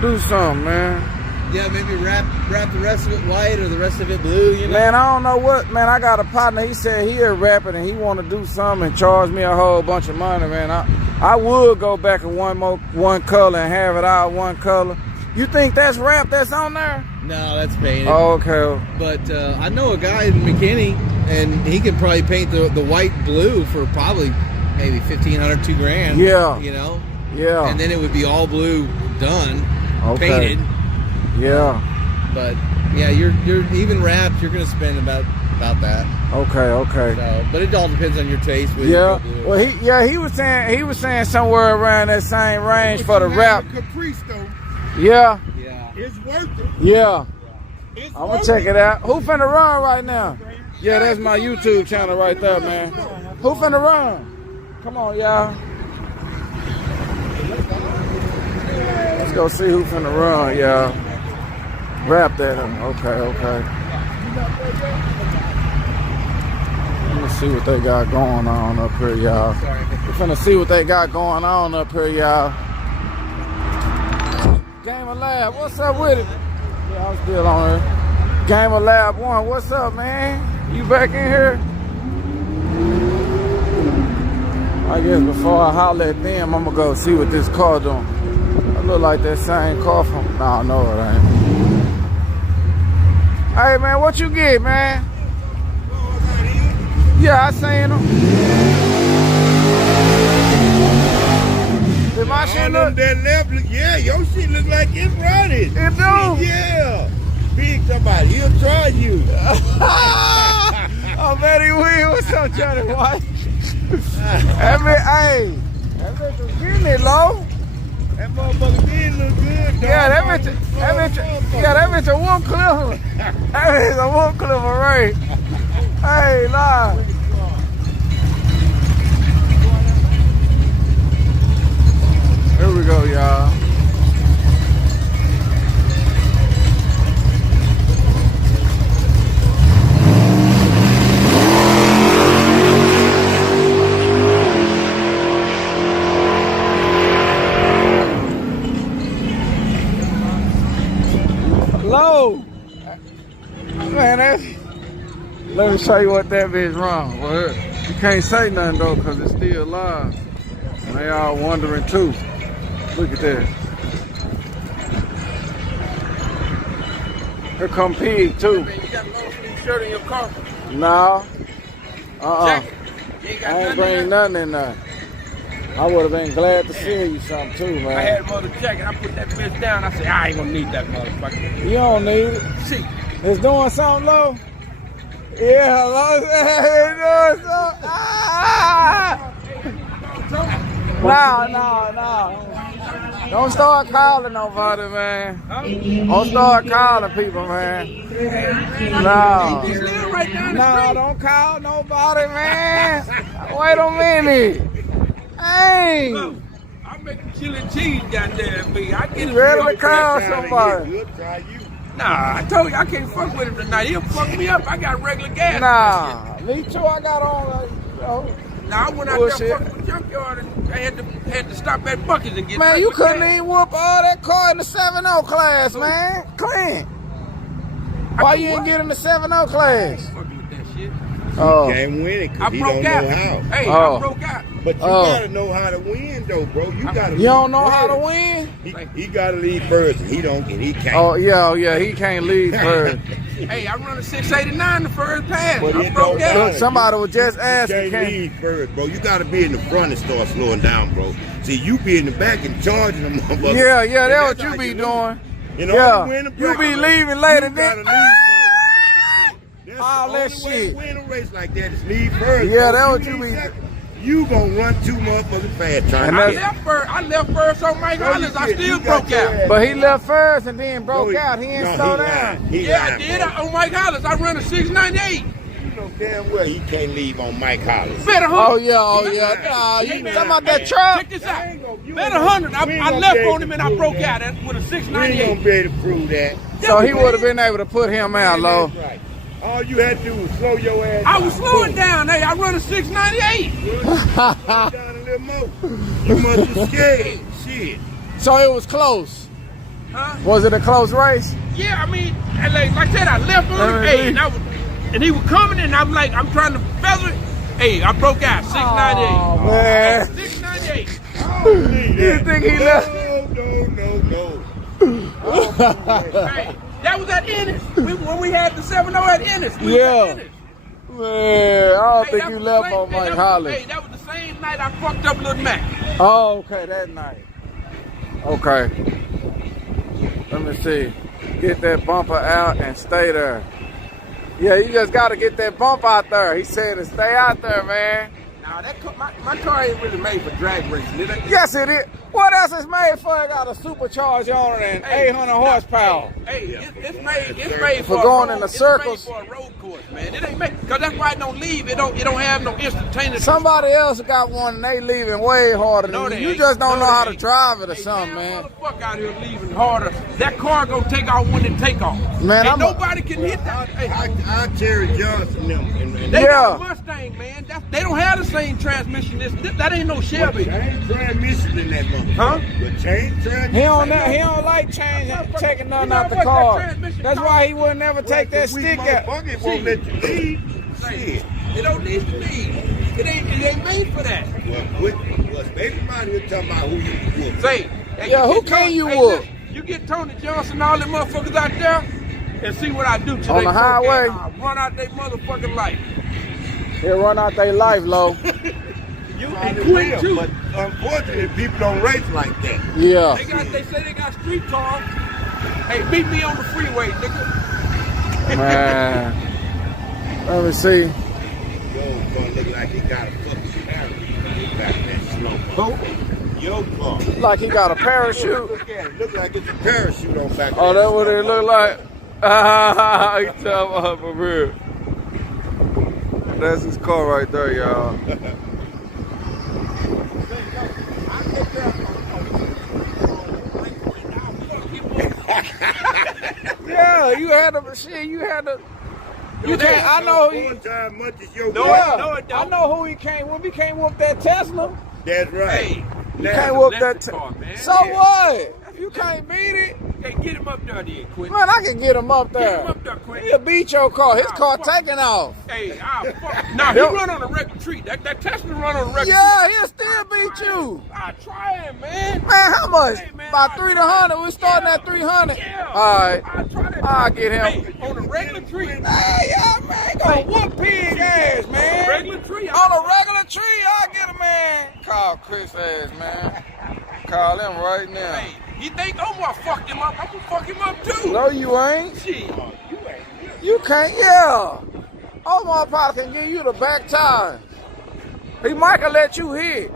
Do something, man. Yeah, maybe wrap the rest of it white or the rest of it blue, you know? Man, I don't know what, man. I got a partner, he said he'll rap it and he want to do something and charge me a whole bunch of money, man. I would go back in one color and have it all one color. You think that's rap that's on there? No, that's painted. Oh, okay. But I know a guy in McKinney, and he could probably paint the white blue for probably maybe $1,500, $2,000. Yeah. You know? Yeah. And then it would be all blue done, Okay. painted. Yeah. But yeah, you're even wrapped, you're gonna spend about that. Okay. So, but it all depends on your taste. Yeah. Well, he was saying somewhere around that same range for the wrap. Caprice though. Yeah. Yeah. It's worth it. Yeah. It's I'm gonna check it out. Who finna run right now? Yeah, that's my YouTube channel right there, man. Who finna run? Come on, y'all. Let's go see who finna run, y'all. Wrap that in. Okay. Let me see what they got going on up here, y'all. We're finna see what they got going on up here, y'all. Game of Lab, what's up with it? Yeah, I'm still on here. Game of Lab 1, what's up, man? You back in here? I guess before I holler at them, I'm gonna go see what this car doing. I look like that same car from, nah, no it ain't. Hey man, what you get, man? Yeah, I seen them. Did my shit look? That left, yeah, your shit look like it's running. It do? Yeah. Big somebody, he'll try you. Oh, bet he will. What's up, Johnny White? That bitch was getting it low. That motherfucker did look good, dog. Yeah, that bitch a whoop clipper. That bitch a whoop clipper, right? Hey, live. Here we go, y'all. Low. Man, let me show you what that bitch wrong. Well, you can't say nothing though, cause it's still live. And they all wondering too. Look at that. Here come Pig too. You got a long-sleeve shirt in your car? No. Jacket. You ain't got I ain't nothing bring in there? nothing in there. I would have been glad to see you something too, man. I had a mother jacket. I put that bitch down. I said, I ain't gonna need that motherfucker. You don't need it. See. It's doing something low. Yeah, low. It's doing something. Ah! No. Don't start calling nobody, man. Don't start calling people, man. No. No, don't call nobody, man. Wait a minute. Hey. I'm making chili cheese goddamn me. I get You ready to call somebody? He'll try you. Nah, I told you I can't fuck with him tonight. He'll fuck me up. I got regular gas. Nah, me too. I got on. Now I went out Bullshit. there fucking with junkyard and I had to stop at Buc-ee's and get Man, you regular couldn't gas. even whoop all that car in the 7-0 class, man. Clean. Why you ain't get in the 7-0 class? Fucking with that shit. Oh. Can't win it I because he broke don't out. know how. Hey, Oh. I broke out. But you gotta know how to win though, bro. You gotta. You don't know how to win? He gotta lead first, and he can't. Oh, yeah, he can't lead first. Hey, I run a 689 the first pass. But I it broke don't out. Look, somebody was just You asking. can't lead first, bro. You gotta be in the front and start slowing down, bro. See, you be in the back and charging them motherfuckers. Yeah, And that's what how you be lose. doing. In order to win Yeah, the you be bracket, leaving later you than. gotta lead first. That's All the that only way shit. to win a race like that is lead first. Yeah, bro. that's what If you lead be- second, You gonna run too motherfucking fast trying And to that's- I left first on Mike No, Hollis. you I didn't. still You got broke your out. ass. But he left first and then broke No, out. He didn't no, slow he down. lied. He Yeah, I lied, did. bro. On Mike Hollis, I run a 698. You know damn well he can't leave on Mike Hollis. Bet 100. Oh, yeah. Nah, you talking about that truck? Check this out. ain't gonna- you Bet ain't gonna- 100. we ain't I gonna left be able on him to and I prove broke that. out with a We ain't gonna 698. be able to prove that. So he would have been able to put him out low. That's right. All you had to do was slow your ass I down. was slowing Boom. down. Hey, I run a 698. Slow down a little more. You must be scared. Shit. So it was close. Huh? Was it a close race? Yeah, I mean, and like I said, I left on it. Hey, and he was coming, and I'm like, I'm trying to feather it. Hey, I broke out, 698. Oh, man. 698. You think he left? No. Hey, that was at Ennis. When we had the 7-0 at Ennis. We was Yeah. at Ennis. Man, I don't Hey, think that you was left the on same- Mike hey, Holly. Hey, that was the same night I fucked up Lil Mac. Oh, okay, that night. Okay. Let me see. Get that bumper out and stay there. Yeah, you just got to get that bump out there. He said to stay out there, man. Nah, my car ain't really made for drag racing. Yes, it is. What else is made for? It got a supercharged on it and 800 horsepower. Hey, it's made For a going road, in the circles. It's made for a road course, man. It ain't made, cause that's why it don't leave. It don't have no instantaneous. Somebody else got one and they leaving way harder than No, you. they You ain't. just don't No, know how they to ain't. drive it or Hey, something, man. Motherfucker out here leaving harder. That car gonna take off when it take off. Man, Ain't nobody can hit that. Hey, I Terry Johnson them. And they Yeah. got a Mustang, man. They don't have the same transmission. That ain't no Chevy. Change transmission in that motherfucker. Huh? But change transmission. He don't like taking nothing You know out the what that car. transmission That's cost? why he would never take that stick out. Motherfucker won't let you leave. Shit. It don't need to leave. It ain't made for that. Well, baby mommy here talking about who you whoop. Say, hey, Yeah, you who get can Tony- you hey, whoop? look, you get Tony Johnson, all them motherfuckers out there, and see what I do to On they the highway? I run out their motherfucking life. He'll run out their life, low. You Probably and quick will, too. But unfortunately, people don't race like that. Yeah. They say they got street cars. Hey, meet me on the freeway, nigga. Man. Let me see. Yo, gonna look like he got a fucking parachute back that slow. Who? Your car. Like he got a parachute. Look at it. Look like it's a parachute on back. Oh, that's what it look like. He talking about for real. That's his car right there, y'all. Yeah, you had to. Shit, you had to. You can't. I know he. One time much as your No, Yeah, no, it don't. I know who he came with. He came with that Tesla. That's right. Hey, You Now, can't whoop that's that. the car, man. So what? If you can't beat it, hey, get him up there, then, quick. man, I can get him up there. Get him up there, quick. He'll beat your car. His car fuck. taking off. Hey, fuck. Nah, he run on a regular tree. That Tesla run on a regular Yeah, he'll still beat you. I try him, man. Man, how much? Hey, man, About I 3 to try. 100. We're starting Yeah. at 300. Yeah. All right. I try that. I'll get him. Hey, on a regular tree. Hey, yeah, man, he gonna whoop pig ass, man. Regular tree. On a regular tree, I'll get a man. Call Chris ass, man. Call him right now. Hey, he think I'm gonna fuck him up. I'm gonna fuck him up too. No, you ain't. Shit. You can't, yeah. Omar probably can give you the back tire. He might can let you hit.